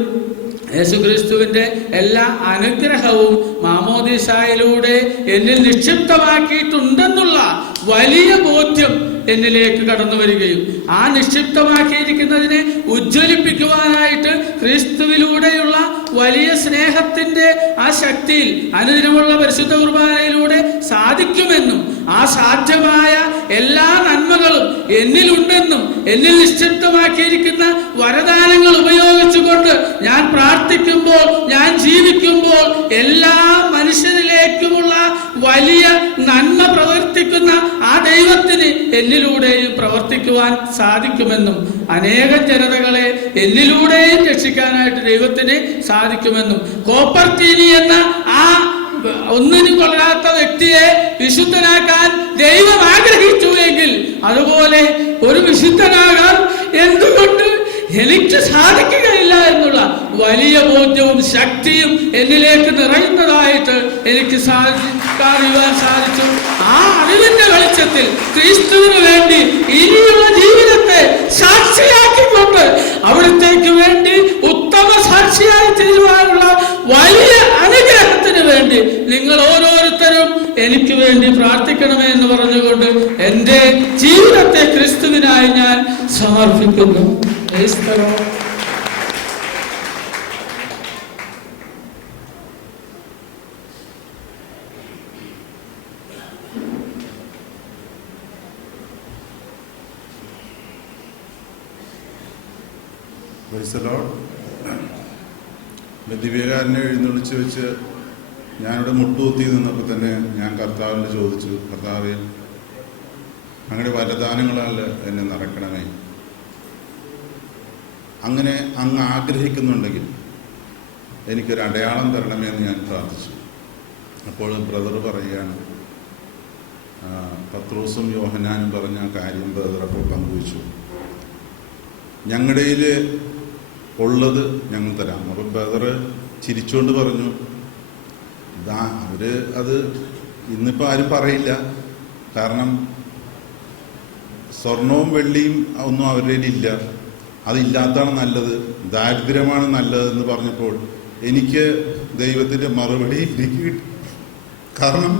യേശുക്രിസ്തുവിൻ്റെ എല്ലാ അനുഗ്രഹവും മാമോദീസായിലൂടെ എന്നിൽ നിക്ഷിപ്തമാക്കിയിട്ടുണ്ടെന്നുള്ള വലിയ ബോധ്യം എന്നിലേക്ക് കടന്നു വരികയും ആ നിക്ഷിപ്തമാക്കിയിരിക്കുന്നതിനെ ഉജ്ജ്വലിപ്പിക്കുവാനായിട്ട് ക്രിസ്തുവിലൂടെയുള്ള വലിയ സ്നേഹത്തിൻ്റെ ആ ശക്തിയിൽ അനുദിനമുള്ള പരിശുദ്ധ കുർബാനയിലൂടെ സാധിക്കുമെന്നും ആ സാധ്യമായ എല്ലാ നന്മകളും എന്നിലുണ്ടെന്നും എന്നിൽ നിക്ഷിപ്തമാക്കിയിരിക്കുന്ന വരദാനങ്ങൾ ഉപയോഗിച്ചുകൊണ്ട് ഞാൻ പ്രാർത്ഥിക്കുമ്പോൾ, ഞാൻ ജീവിക്കുമ്പോൾ എല്ലാ മനുഷ്യരിലേക്കുമുള്ള വലിയ നന്മ പ്രവർത്തിക്കുന്ന ആ ദൈവത്തിന് എന്നിലൂടെയും പ്രവർത്തിക്കുവാൻ സാധിക്കുമെന്നും അനേകം ജനതകളെ എന്നിലൂടെയും രക്ഷിക്കാനായിട്ട് ദൈവത്തിന് സാധിക്കുമെന്നും കോപ്പർത്തീനി എന്ന ആ ഒന്നിനും കൊള്ളാത്ത വ്യക്തിയെ വിശുദ്ധനാക്കാൻ ദൈവം ആഗ്രഹിച്ചുവെങ്കിൽ അതുപോലെ ഒരു വിശുദ്ധനാകാൻ എന്തുകൊണ്ട് എനിക്ക് സാധിക്കുകയില്ല എന്നുള്ള വലിയ ബോധ്യവും ശക്തിയും എന്നിലേക്ക് നിറയുന്നതായിട്ട് എനിക്ക് അറിയുവാൻ സാധിച്ചു. ആ അറിവിന്റെ വെളിച്ചത്തിൽ ക്രിസ്തുവിന് വേണ്ടി ഇനിയുള്ള ജീവിതത്തെ സാക്ഷിയാക്കിക്കൊണ്ട് അവിടത്തേക്ക് വേണ്ടി ഉത്തമ സാക്ഷിയായി തീരുവാനുള്ള വലിയ അനുഗ്രഹത്തിന് വേണ്ടി നിങ്ങൾ ഓരോരുത്തരും എനിക്ക് വേണ്ടി പ്രാർത്ഥിക്കണമേ എന്ന് പറഞ്ഞുകൊണ്ട് എൻ്റെ ജീവിതത്തെ ക്രിസ്തുവിനായി ഞാൻ സമർപ്പിക്കുന്നു. ദിവ്യകാരനെ എഴുന്നള്ളിച്ച് വെച്ച് ഞാനിവിടെ മുട്ടുകുത്തി നിന്നപ്പോൾ തന്നെ ഞാൻ കർത്താവിനോട് ചോദിച്ചു, കർത്താവേ, അങ്ങയുടെ വരദാനങ്ങളാൽ എന്നെ നിറയ്ക്കണമേ. അങ്ങനെ അങ്ങ് ആഗ്രഹിക്കുന്നുണ്ടെങ്കിൽ എനിക്കൊരു അടയാളം തരണമേ എന്ന് ഞാൻ പ്രാർത്ഥിച്ചു. അപ്പോൾ ബ്രദർ പറയുകയാണ്, പത്രോസും യോഹന്നാനും പറഞ്ഞ ആ കാര്യം ബ്രദർ അപ്പോൾ പങ്കുവച്ചു. ഞങ്ങളുടെ കയ്യിൽ ഉള്ളത് ഞങ്ങൾ തരാം. അപ്പോൾ ബ്രദർ ചിരിച്ചുകൊണ്ട് പറഞ്ഞു, അവർ അത് ഇന്നിപ്പോൾ ആരും പറയില്ല, കാരണം സ്വർണവും വെള്ളിയും ഒന്നും അവരുടെ ഇല്ല, അതില്ലാത്തതാണ് നല്ലത്, ദാരിദ്ര്യമാണ് നല്ലതെന്ന് പറഞ്ഞപ്പോൾ എനിക്ക് ദൈവത്തിൻ്റെ മറുപടി എനിക്ക് കിട്ടി. കാരണം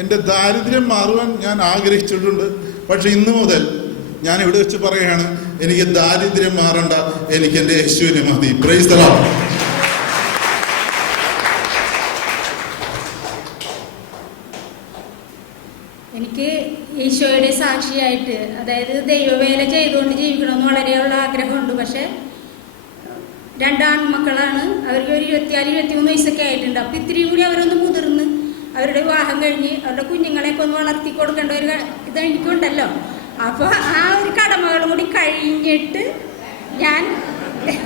എൻ്റെ ദാരിദ്ര്യം മാറുവാൻ ഞാൻ ആഗ്രഹിച്ചിട്ടുണ്ട്. പക്ഷെ ഇന്നു മുതൽ ഞാൻ ഇവിടെ വെച്ച് പറയുകയാണ്, എനിക്ക് ദാരിദ്ര്യം മാറണ്ട, എനിക്ക് എൻ്റെ യേശുവിനെ മതി. Price the Lord. എനിക്ക് ഈശോയുടെ സാക്ഷിയായിട്ട്, അതായത് ദൈവവേല ചെയ്തുകൊണ്ട് ജീവിക്കണമെന്ന് വളരെയുള്ള ആഗ്രഹമുണ്ട്. പക്ഷേ 2 ആൺമക്കളാണ്, അവർക്ക് ഒരു 24-23 വയസ്സൊക്കെ ആയിട്ടുണ്ട്. അപ്പം ഇത്തിരി കൂടി അവരൊന്ന് മുതിർന്ന് അവരുടെ വിവാഹം കഴിഞ്ഞ് അവരുടെ കുഞ്ഞുങ്ങളെയൊക്കെ ഒന്ന് വളർത്തി കൊടുക്കേണ്ട ഒരു ഇത് എനിക്കുണ്ടല്ലോ. അപ്പോൾ ആ ഒരു കടമകളും കൂടി കഴിഞ്ഞിട്ട് ഞാൻ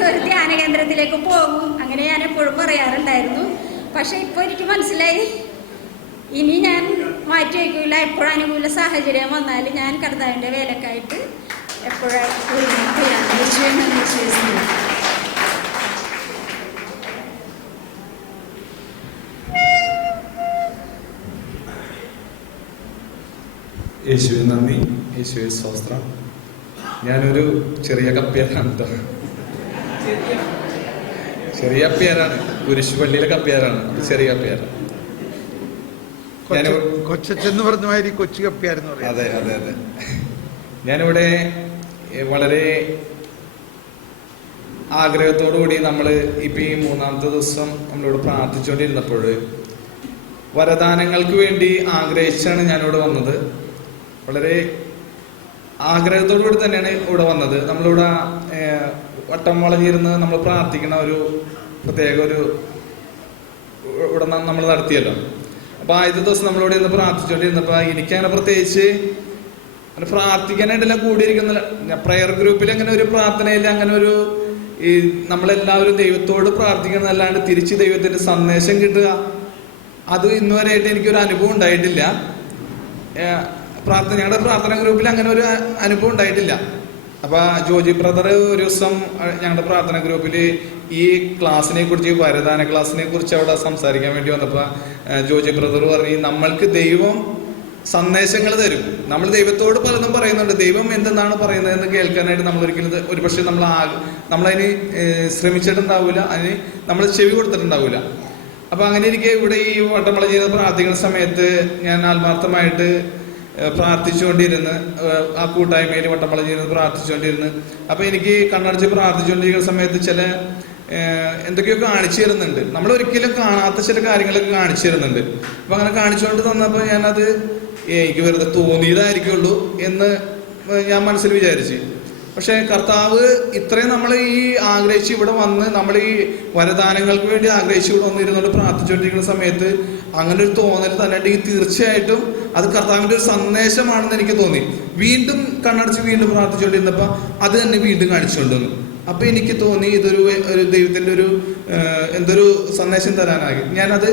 ഒരു ധ്യാന കേന്ദ്രത്തിലേക്ക് പോകും, അങ്ങനെ ഞാൻ എപ്പോഴും പറയാറുണ്ടായിരുന്നു. പക്ഷേ ഇപ്പോൾ എനിക്ക് മനസ്സിലായി, ഇനി ഞാൻ മാറ്റി വയ്ക്കില്ല. എപ്പോഴും അനുകൂല സാഹചര്യം വന്നാൽ ഞാൻ കർത്താവിൻ്റെ വേലക്കായിട്ട് എപ്പോഴും യേശുവെ നന്ദി, യേശുവെ സ്തോത്രം. ഞാനൊരു ചെറിയ കപ്പ്യാരാണ് കേട്ടോ, ചെറിയ കപ്പ്യാരാണ്, കുരിശുപള്ളിയിലെ കപ്പ്യാരാണ്, ചെറിയ കപ്പ്യാരാണ്. കൊച്ചെന്ന് പറഞ്ഞ മാതിരി കൊച്ചു കപ്പിയായിരുന്നു. അതെ അതെ അതെ. ഞാനിവിടെ വളരെ ആഗ്രഹത്തോടു കൂടി നമ്മൾ ഇപ്പം ഈ 3-ാമത്തെ ദിവസം നമ്മളിവിടെ പ്രാർത്ഥിച്ചുകൊണ്ടിരുന്നപ്പോൾ വരദാനങ്ങൾക്ക് വേണ്ടി ആഗ്രഹിച്ചാണ് ഞാനിവിടെ വന്നത്. വളരെ ആഗ്രഹത്തോടു കൂടി തന്നെയാണ് ഇവിടെ വന്നത്. നമ്മളിവിടെ വട്ടം വളഞ്ഞിരുന്ന് നമ്മൾ പ്രാർത്ഥിക്കണ ഒരു പ്രത്യേക ഒരു ഇവിടെ നമ്മൾ നടത്തിയല്ലോ. അപ്പോൾ ആദ്യത്തെ ദിവസം നമ്മളിവിടെ ഇരുന്ന് പ്രാർത്ഥിച്ചുകൊണ്ടിരുന്നപ്പോൾ എനിക്കങ്ങനെ പ്രത്യേകിച്ച് അങ്ങനെ പ്രാർത്ഥിക്കാനായിട്ടെല്ലാം കൂടിയിരിക്കുന്നില്ല. പ്രയർ ഗ്രൂപ്പിൽ അങ്ങനെ ഒരു പ്രാർത്ഥനയില്ല, അങ്ങനെ ഒരു ഈ നമ്മളെല്ലാവരും ദൈവത്തോട് പ്രാർത്ഥിക്കുന്നതല്ലാണ്ട് തിരിച്ച് ദൈവത്തിൻ്റെ സന്ദേശം കിട്ടുക, അത് ഇന്നുവരെയായിട്ട് എനിക്കൊരു അനുഭവം ഉണ്ടായിട്ടില്ല. ഞങ്ങളുടെ പ്രാർത്ഥന ഗ്രൂപ്പിൽ അങ്ങനെ ഒരു അനുഭവം ഉണ്ടായിട്ടില്ല. അപ്പോൾ ജോജി ബ്രദർ ഒരു ദിവസം ഞങ്ങളുടെ പ്രാർത്ഥന ഗ്രൂപ്പിൽ ഈ ക്ലാസ്സിനെ കുറിച്ച്, വരദാന ക്ലാസ്സിനെ കുറിച്ച് അവിടെ സംസാരിക്കാൻ വേണ്ടി വന്നപ്പോൾ ജോജി ബ്രദർ പറഞ്ഞു, നമ്മൾക്ക് ദൈവം സന്ദേശങ്ങൾ തരും. നമ്മൾ ദൈവത്തോട് പലതും പറയുന്നുണ്ട്, ദൈവം എന്തെന്നാണ് പറയുന്നതെന്ന് കേൾക്കാനായിട്ട് നമ്മൾ ഒരിക്കലും ഒരുപക്ഷെ നമ്മളതിന് ശ്രമിച്ചിട്ടുണ്ടാവില്ല, അതിന് നമ്മൾ ചെവി കൊടുത്തിട്ടുണ്ടാവില്ല. അപ്പോൾ അങ്ങനെ ഇരിക്കെ ഇവിടെ ഈ വട്ടമള ചെയ്ത് പ്രാർത്ഥിക്കുന്ന സമയത്ത് ഞാൻ ആത്മാർത്ഥമായിട്ട് പ്രാർത്ഥിച്ചുകൊണ്ടിരുന്ന്, ആ കൂട്ടായ്മയിൽ വട്ടമള ചെയ്ത് പ്രാർത്ഥിച്ചുകൊണ്ടിരുന്ന്, അപ്പോൾ എനിക്ക് കണ്ണടച്ച് പ്രാർത്ഥിച്ചുകൊണ്ടിരിക്കുന്ന സമയത്ത് ചില എന്തൊക്കെയോ കാണിച്ചു തരുന്നുണ്ട്. നമ്മൾ ഒരിക്കലും കാണാത്ത ചില കാര്യങ്ങളൊക്കെ കാണിച്ചു തരുന്നുണ്ട്. അപ്പം അങ്ങനെ കാണിച്ചുകൊണ്ട് തന്നപ്പോൾ ഞാനത് എനിക്ക് വെറുതെ തോന്നിയതായിരിക്കുള്ളൂ എന്ന് ഞാൻ മനസ്സിൽ വിചാരിച്ചു. പക്ഷേ കർത്താവ് ഇത്രയും നമ്മൾ ഈ ആഗ്രഹിച്ച് ഇവിടെ വന്ന് നമ്മൾ ഈ വരദാനങ്ങൾക്ക് വേണ്ടി ആഗ്രഹിച്ച് ഇവിടെ വന്നിരുന്നോണ്ട് പ്രാർത്ഥിച്ചുകൊണ്ടിരിക്കുന്ന സമയത്ത് അങ്ങനെ ഒരു തോന്നൽ തന്നെ ഉണ്ടെങ്കിൽ തീർച്ചയായിട്ടും അത് കർത്താവിൻ്റെ ഒരു സന്ദേശമാണെന്ന് എനിക്ക് തോന്നി. വീണ്ടും കണ്ണടച്ച് വീണ്ടും പ്രാർത്ഥിച്ചുകൊണ്ടിരുന്നപ്പോൾ അത് തന്നെ വീണ്ടും കാണിച്ചുകൊണ്ടുവന്നു. അപ്പോൾ എനിക്ക് തോന്നി ഇതൊരു ദൈവത്തിൻ്റെ ഒരു എന്തൊരു സന്ദേശം തരാനായി. ഞാനത്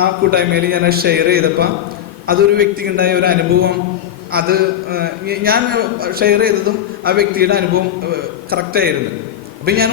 ആ കൂട്ടായ്മയിൽ ഞാൻ ഷെയർ ചെയ്തപ്പോൾ അതൊരു വ്യക്തിക്കുണ്ടായ ഒരു അനുഭവം, അത് ഞാൻ ഷെയർ ചെയ്തതും ആ വ്യക്തിയുടെ അനുഭവം കറക്റ്റായിരുന്നു. അപ്പം ഞാൻ